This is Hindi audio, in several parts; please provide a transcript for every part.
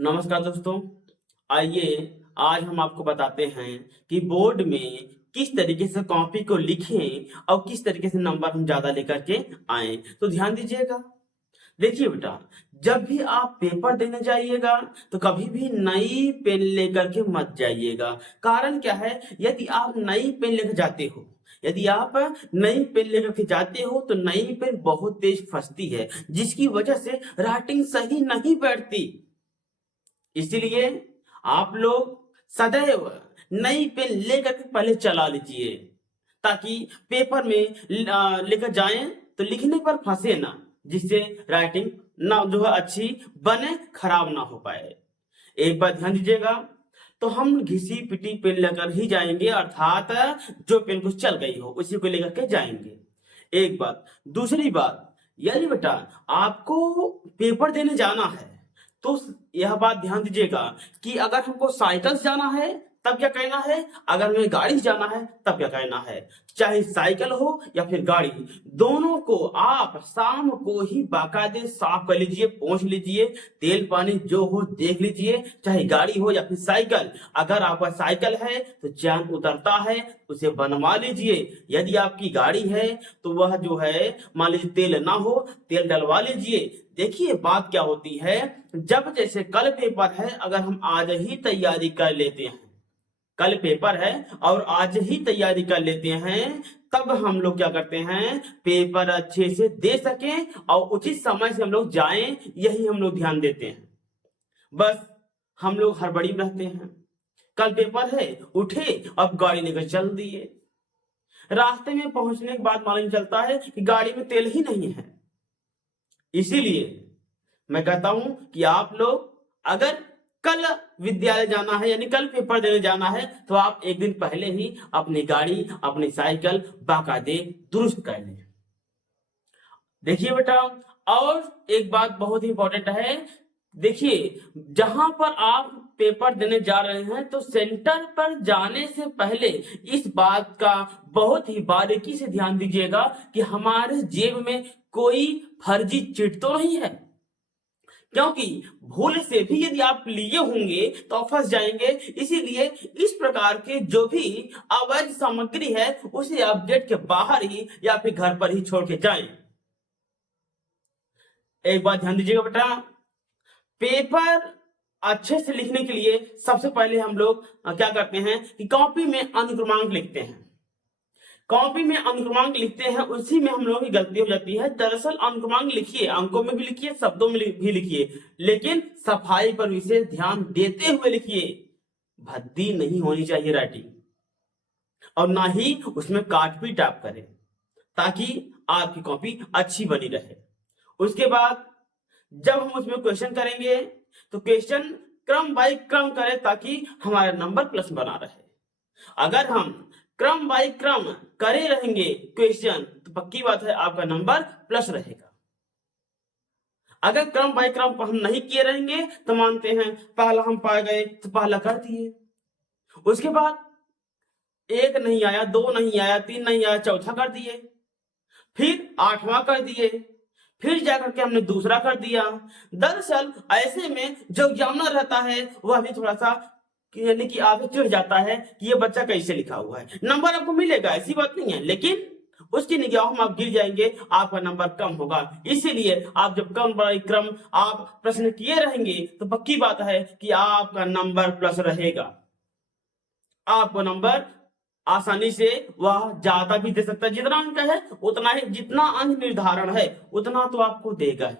नमस्कार दोस्तों। आइए आज हम आपको बताते हैं कि बोर्ड में किस तरीके से कॉपी को लिखें और किस तरीके से नंबर हम ज्यादा लेकर के आए। तो ध्यान दीजिएगा। देखिए बेटा, जब भी आप पेपर देने जाइएगा तो कभी भी नई पेन लेकर के मत जाइएगा। कारण क्या है, यदि आप नई पेन लेकर जाते हो, यदि आप नई पेन लेकर के जाते हो तो नई पेन बहुत तेज फंसती है, जिसकी वजह से राइटिंग सही नहीं बैठती। इसीलिए आप लोग सदैव नई पेन लेकर के पहले चला लीजिए, ताकि पेपर में लेकर जाएं तो लिखने पर फंसे ना, जिससे राइटिंग ना जो है अच्छी बने, खराब ना हो पाए। एक बात ध्यान दीजिएगा, तो हम घिसी पिटी पेन लेकर ही जाएंगे, अर्थात जो पेन कुछ चल गई हो उसी को लेकर के जाएंगे। एक बात। दूसरी बात, यदि बेटा आपको पेपर देने जाना है तो यह बात ध्यान दीजिएगा कि अगर हमको साइकिल से जाना है तब क्या कहना है, अगर हमें गाड़ी से जाना है तब क्या कहना है। चाहे साइकिल हो या फिर गाड़ी, दोनों को आप शाम को ही बाकायदे साफ कर लीजिए, पोंछ लीजिए, तेल पानी जो हो देख लीजिए। चाहे गाड़ी हो या फिर साइकिल, अगर आपका साइकिल है तो चैन उतरता है, उसे बनवा लीजिए। यदि आपकी गाड़ी है तो वह जो है मान लीजिए तेल ना हो, तेल डलवा लीजिए। देखिए बात क्या होती है, जब जैसे कल पेपर है, अगर हम आज ही तैयारी कर लेते हैं, कल पेपर है और आज ही तैयारी कर लेते हैं, तब हम लोग क्या करते हैं, पेपर अच्छे से दे सकें और उचित समय से हम लोग जाएं, यही हम लोग ध्यान देते हैं। बस हम लोग हड़बड़ी में रहते हैं। कल पेपर है, उठे अब गाड़ी लेकर चल दिए, रास्ते में पहुंचने के बाद मालूम चलता है कि गाड़ी में तेल ही नहीं है। इसीलिए मैं कहता हूं कि आप लोग अगर कल विद्यालय जाना है, यानी कल पेपर देने जाना है, तो आप एक दिन पहले ही अपनी गाड़ी, अपनी साइकिल बाकायदे दुरुस्त कर लें। देखिए बेटा, और एक बात बहुत ही इंपॉर्टेंट है। देखिए, जहां पर आप पेपर देने जा रहे हैं तो सेंटर पर जाने से पहले इस बात का बहुत ही बारीकी से ध्यान दीजिएगा कि हमारे जेब में कोई फर्जी चिट तो नहीं है, क्योंकि भूल से भी यदि आप लिए होंगे तो आप फंस जाएंगे। इसीलिए इस प्रकार के जो भी अवैध सामग्री है उसे आप गेट के बाहर ही या फिर घर पर ही छोड़ के जाएं। एक बात ध्यान दीजिएगा बेटा, पेपर अच्छे से लिखने के लिए सबसे पहले हम लोग क्या करते हैं कि कॉपी में अनुक्रमांक लिखते हैं। कॉपी में अनुक्रमांक लिखते हैं, उसी में हम लोगों की गलती हो जाती है। दरअसल अनुक्रमांक लिखिए, अंकों में भी लिखिए, शब्दों में भी लिखिए, लेकिन सफाई पर विशेष ध्यान देते हुए लिखिए। भद्दी नहीं होनी चाहिए राइटिंग, और ना ही उसमें काट पीट आप करें, ताकि आपकी कॉपी अच्छी बनी रहे। उसके बाद जब हम उसमें क्वेश्चन करेंगे तो क्वेश्चन क्रम बाय क्रम करें, ताकि हमारा नंबर प्लस बना रहे। अगर हम क्रम बाय क्रम करे रहेंगे क्वेश्चन, तो पक्की बात है आपका नंबर प्लस रहेगा। अगर क्रम बाय क्रम हम नहीं किए रहेंगे तो मानते हैं पहला हम पा गए तो पहला कर दिए, उसके बाद एक नहीं आया, दो नहीं आया, तीन नहीं आया, चौथा कर दिए, फिर आठवां कर दिए, फिर जाकर के हमने दूसरा कर दिया। दरअसल ऐसे में जो एग्जामिनर रहता है वह भी थोड़ा सा यानी कि आगे चिढ़ जाता है कि ये बच्चा कैसे लिखा हुआ है। नंबर आपको मिलेगा, ऐसी बात नहीं है, लेकिन उसकी निगाहों में आप गिर जाएंगे, आपका नंबर कम होगा। इसीलिए आप जब क्रम बाय क्रम आप प्रश्न किए रहेंगे तो पक्की बात है कि आपका नंबर प्लस रहेगा। आपको नंबर आसानी से वह ज्यादा भी दे सकता है, जितना अंक है उतना ही, जितना अंक निर्धारण है उतना तो आपको देगा ही,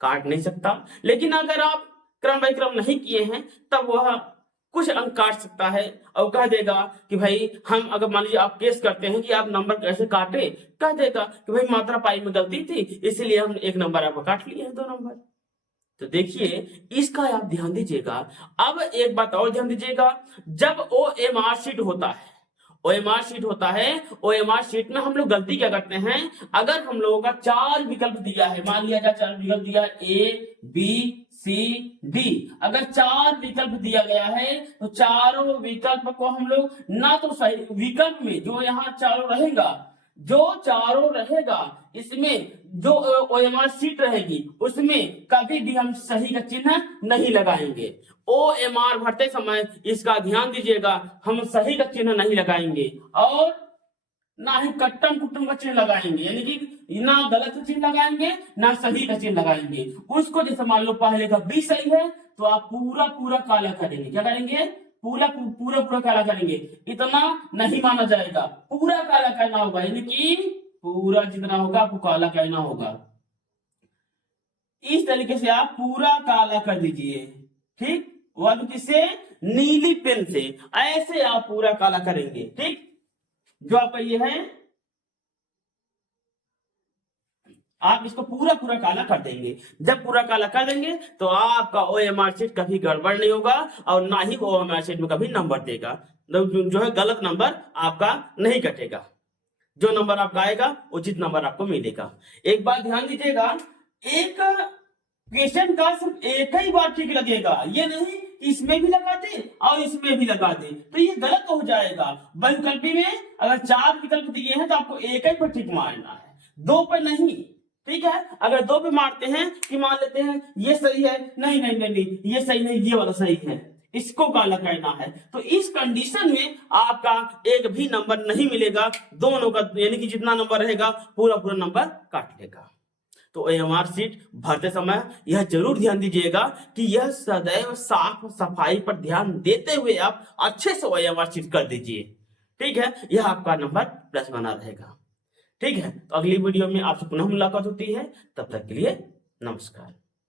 काट नहीं सकता। लेकिन अगर आप क्रम बाय क्रम नहीं किए हैं तब वह कुछ अंक काट सकता है और कह देगा कि भाई, हम अगर मान लीजिए आप केस करते हैं कि आप नंबर कैसे काटे, कह देगा कि भाई मात्रा पाई में गलती थी, इसलिए हम एक नंबर आपको काट लिए हैं, दो नंबर। तो देखिए इसका आप ध्यान दीजिएगा। अब एक बात और ध्यान दीजिएगा, जब OMR शीट होता है, OMR शीट होता है, OMR शीट में हम लोग गलती क्या करते हैं, अगर हम लोगों का चार विकल्प दिया है, मान लिया जाए चार विकल्प दिया है ABCD, अगर चार विकल्प दिया गया है तो चारों विकल्प को हम लोग ना तो सही विकल्प में जो यहाँ चारों रहेगा, जो चारों रहेगा इसमें जो ओएमआर सीट रहेगी उसमें कभी भी हम सही का चिन्ह नहीं लगाएंगे। ओएमआर भरते समय इसका ध्यान दीजिएगा, हम सही का चिन्ह नहीं लगाएंगे और ना ही कट्टम कुट्टम का चिन्ह लगाएंगे, यानी कि ना गलत चिन्ह लगाएंगे ना सही का चिन्ह लगाएंगे। उसको जैसे मान लो पहले का 20 सही है तो आप पूरा पूरा काला करेंगे। क्या करेंगे? पूरा पूरा पूरा काला करेंगे। इतना नहीं माना जाएगा, पूरा काला करना होगा, यानी कि पूरा जितना होगा आपको काला करना होगा। इस तरीके से आप पूरा काला कर दीजिए। ठीक, वह किससे? नीली पेन से ऐसे आप पूरा काला करेंगे। ठीक, जो आपका ये है आप इसको पूरा पूरा काला कर देंगे। जब पूरा काला कर देंगे तो आपका ओएमआर शीट कभी गड़बड़ नहीं होगा और ना ही ओएमआर शीट में कभी नंबर देगा, जो है गलत नंबर आपका नहीं कटेगा। जो नंबर आपका आएगा उचित नंबर आपको मिलेगा। एक बात ध्यान दीजिएगा, एक क्वेश्चन का सिर्फ एक ही बार ठीक लगेगा, ये नहीं इसमें भी लगा दे और इसमें भी लगा दे, तो ये गलत हो जाएगा। बहुविकल्पी में अगर 4 विकल्प दिए हैं तो आपको एक ही पर ठीक मारना है, 2 पर नहीं। ठीक है, अगर 2 पे मारते हैं कि मान लेते हैं ये सही है, नहीं नहीं नहीं, नहीं ये सही नहीं, ये वाला सही है, इसको काला करना है, तो इस कंडीशन में आपका एक भी नंबर नहीं मिलेगा, दोनों का यानी कि जितना नंबर रहेगा पूरा पूरा नंबर काट लेगा। तो ओएमआर शीट भरते समय यह जरूर ध्यान दीजिएगा कि यह सदैव साफ सफाई पर ध्यान देते हुए आप अच्छे से ओएमआर शीट कर दीजिए। ठीक है, यह आपका नंबर प्लस बना रहेगा। ठीक है, तो अगली वीडियो में आपसे पुनः मुलाकात होती है, तब तक के लिए नमस्कार।